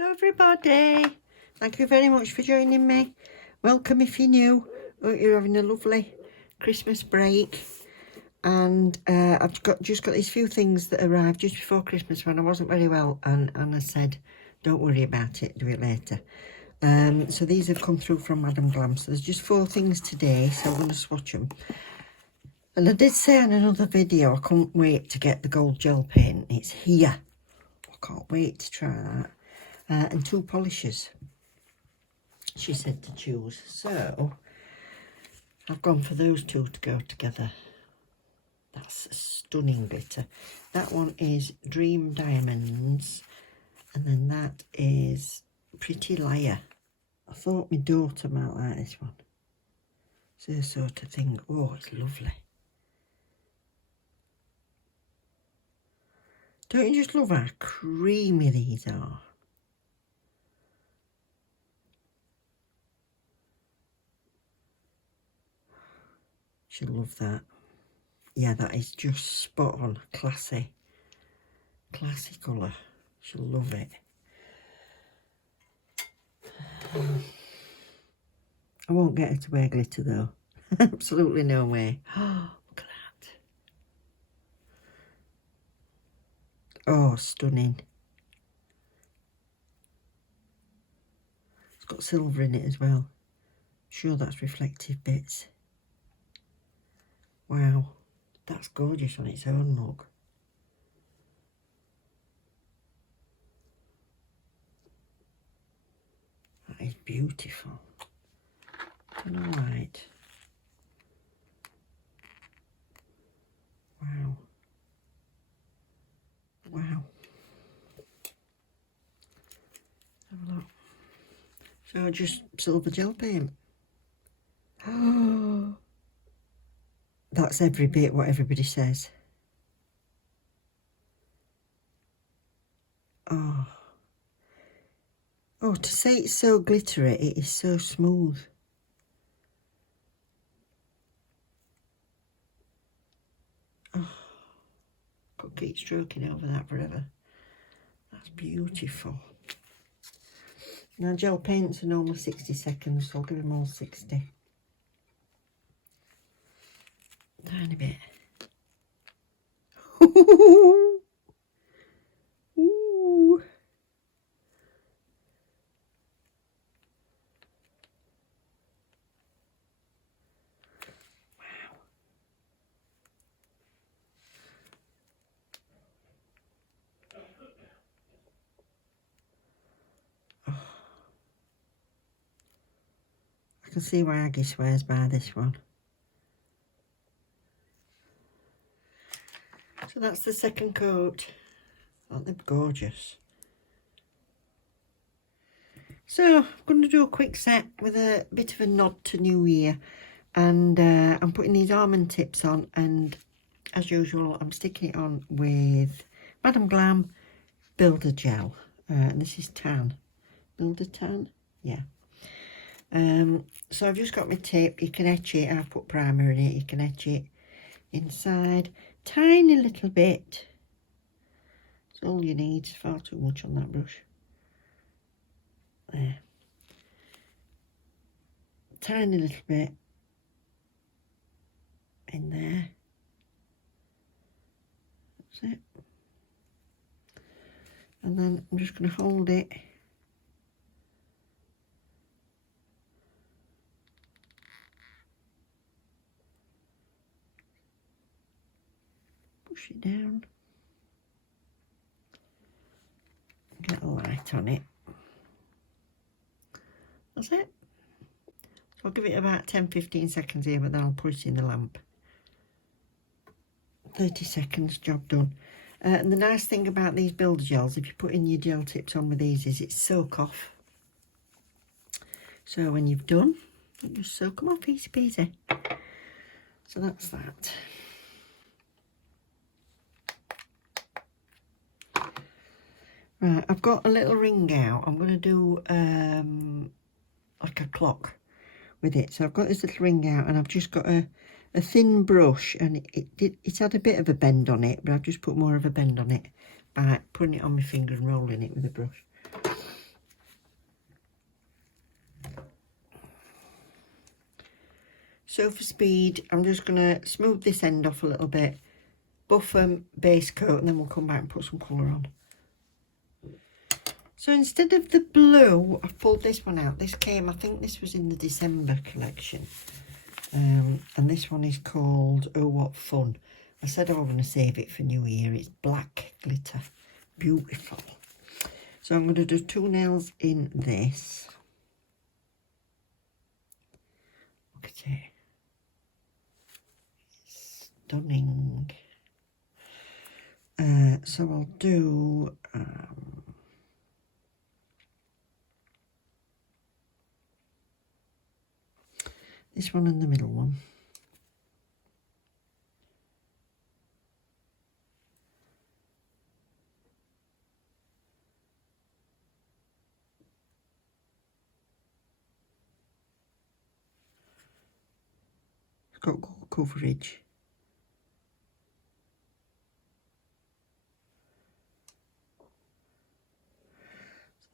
Hello everybody, thank you very much for joining me. Welcome if you're new. Hope you're having a lovely Christmas break. And I've just got these few things that arrived just before Christmas when I wasn't very well, and I said don't worry about it, do it later. So these have come through from Madam Glam. So there's just 4 things today, so I'm going to swatch them. And I did say in another video I couldn't wait to get the gold gel paint. It's here. I can't wait to try that. And 2 polishers, she said to choose. So I've gone for those 2 to go together. That's a stunning glitter. That one is Dream Diamonds, and then that is Pretty Liar. I thought my daughter might like this one. It's her sort of thing. Oh, it's lovely. Don't you just love how creamy these are? She'll love that. Yeah, that is just spot on. Classy colour. She'll love it. I won't get her to wear glitter though. Absolutely no way. Oh, look at that. Oh, stunning. It's got silver in it as well. Sure, that's reflective bits. Wow, that's gorgeous on its own, look. That is beautiful. Alright. Wow. Wow. Have a look. So just silver gel paint. Oh, that's every bit what everybody says. Oh. Oh, to say it's so glittery, it is so smooth. Oh, could keep stroking over that forever. That's beautiful. Now, gel paints are normally 60 seconds, so I'll give them all 60. Tiny bit. Ooh. Ooh. Wow. Oh. I can see why Aggie swears by this one. So that's the second coat. Aren't they gorgeous? So I'm going to do a quick set with a bit of a nod to New Year, and I'm putting these almond tips on, and as usual I'm sticking it on with Madam Glam Builder Gel, and this is tan. Builder Tan, yeah. So I've just got my tip. You can etch it. I've put primer in it. You can etch it inside, tiny little bit. It's all you need. It's far too much on that brush. There, tiny little bit in there. That's it. And then I'm just going to hold it. Push it down. Get a light on it. That's it. So I'll give it about 10-15 seconds here, but then I'll put it in the lamp. 30 seconds, job done. And the nice thing about these builder gels, if you put in your gel tips on with these, is it's soak off. So when you've done, you just soak them off easy peasy. So that's that. Right, I've got a little ring out. I'm going to do like a clock with it. So I've got this little ring out, and I've just got a thin brush, and it's had a bit of a bend on it, but I've just put more of a bend on it by putting it on my finger and rolling it with a brush. So for speed, I'm just going to smooth this end off a little bit, buff base coat, and then we'll come back and put some colour on. So instead of the blue, I've pulled this one out. This came, I think this was in the December collection. And this one is called Oh What Fun. I said I was going to save it for New Year. It's black glitter. Beautiful. So I'm going to do 2 nails in this. Look at it. Stunning. So I'll do this one and the middle one. It's got good coverage.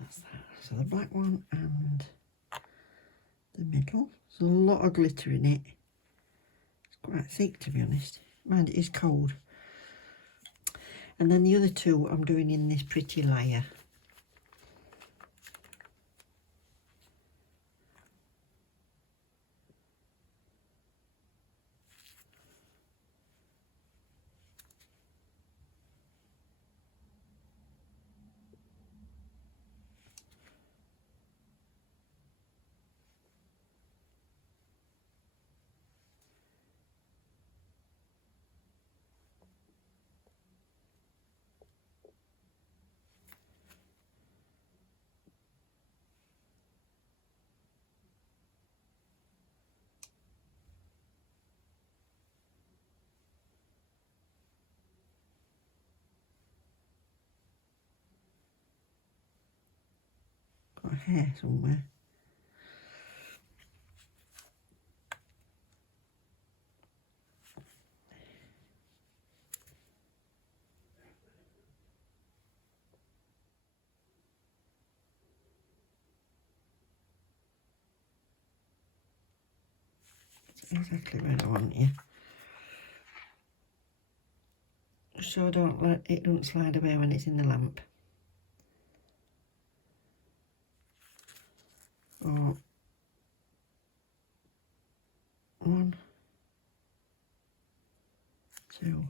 That's that. So the black one and the middle. There's a lot of glitter in it. It's quite thick, to be honest. Mind, it is cold. And then the other 2 I'm doing in this pretty layer. Got a hair somewhere. That's exactly where I want you. So don't let it don't slide away when it's in the lamp. Or 1, 2.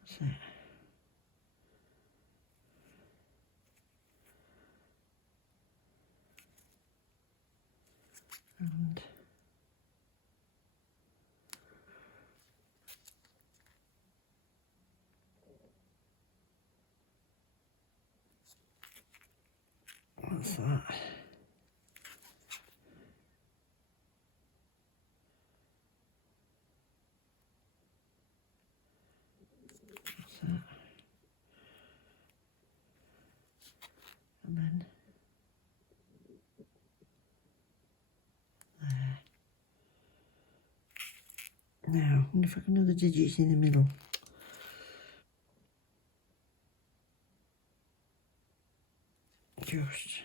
That's it. And what's that? What's that? And then there. Now, I wonder if I can do the digits in the middle. Just.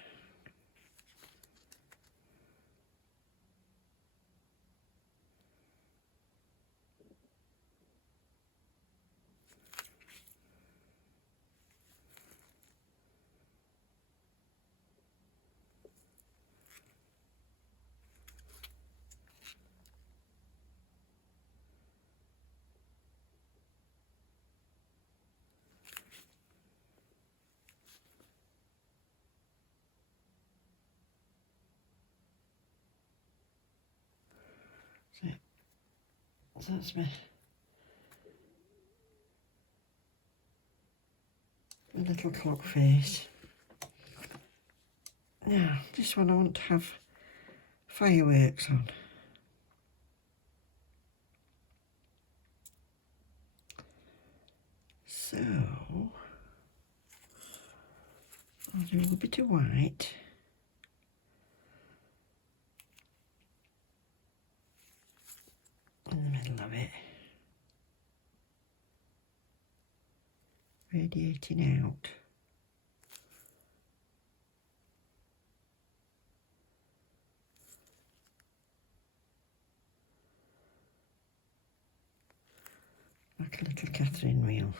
So that's my little clock face. Now, this one I want to have fireworks on. So, I'll do a little bit of white. In the middle of it. radiating out. Like a little Catherine wheel.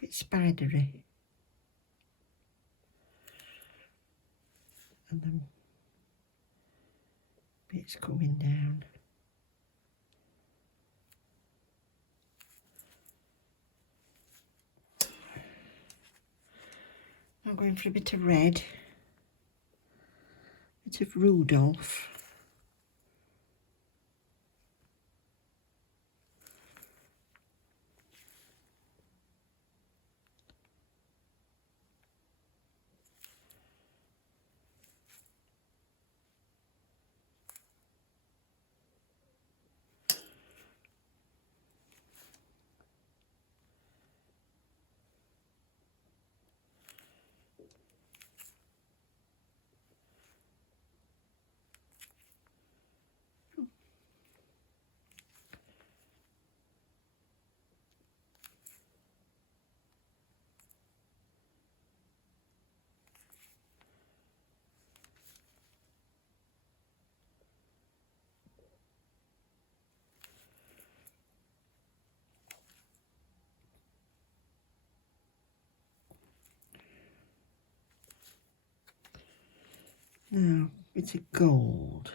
Bit spidery. And then bits coming down. I'm going for a bit of red, bit of Rudolph. Now, it's a gold.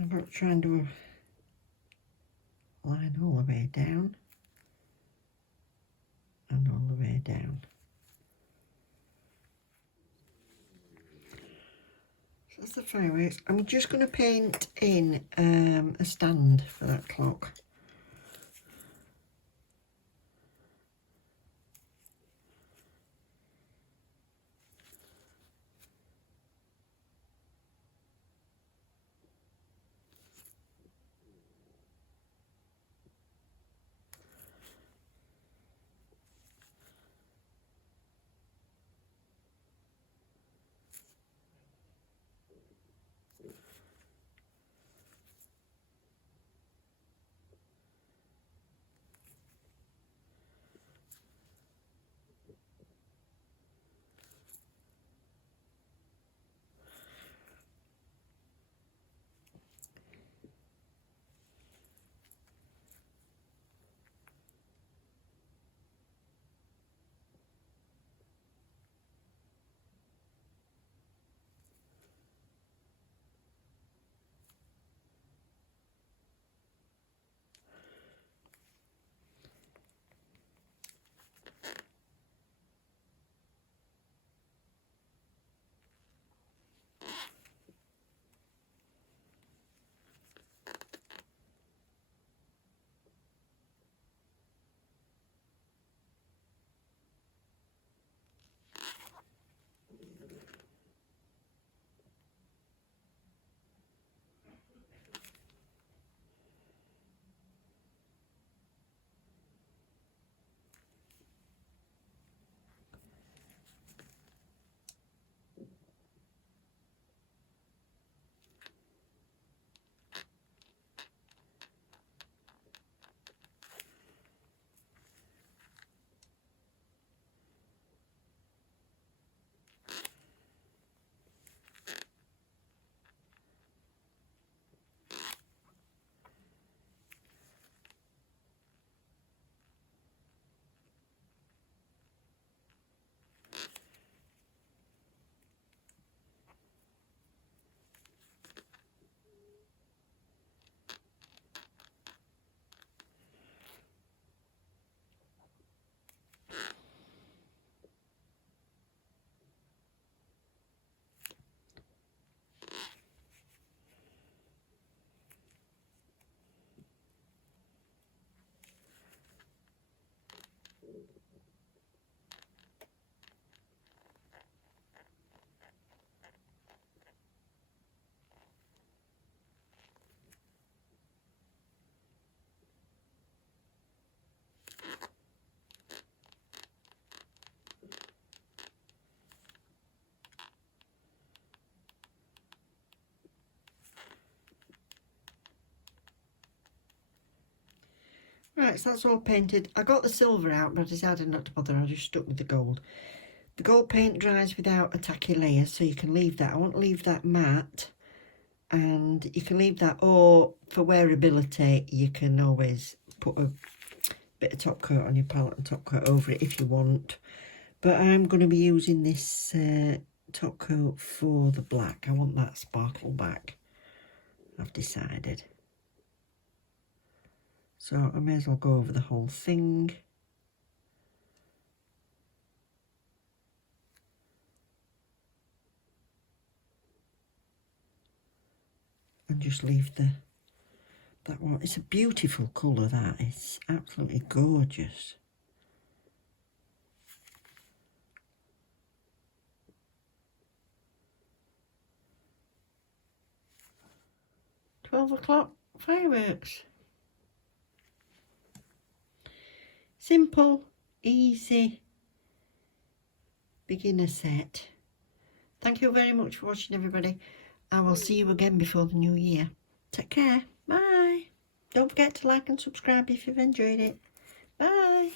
I'm going to try and do a line all the way down and all the way down. So that's the fireworks. I'm just going to paint in a stand for that clock. Right, so that's all painted. I got the silver out, but I decided not to bother. I just stuck with the gold. The gold paint dries without a tacky layer, so you can leave that. I want to leave that matte, and you can leave that, or for wearability, you can always put a bit of top coat on your palette and top coat over it if you want. But I'm going to be using this top coat for the black. I want that sparkle back, I've decided. So I may as well go over the whole thing. And just leave that one. It's a beautiful colour, that. It's absolutely gorgeous. £12 fireworks. Simple, easy, beginner set. Thank you very much for watching, everybody. I will see you again before the new year. Take care. Bye. Don't forget to like and subscribe if you've enjoyed it. Bye.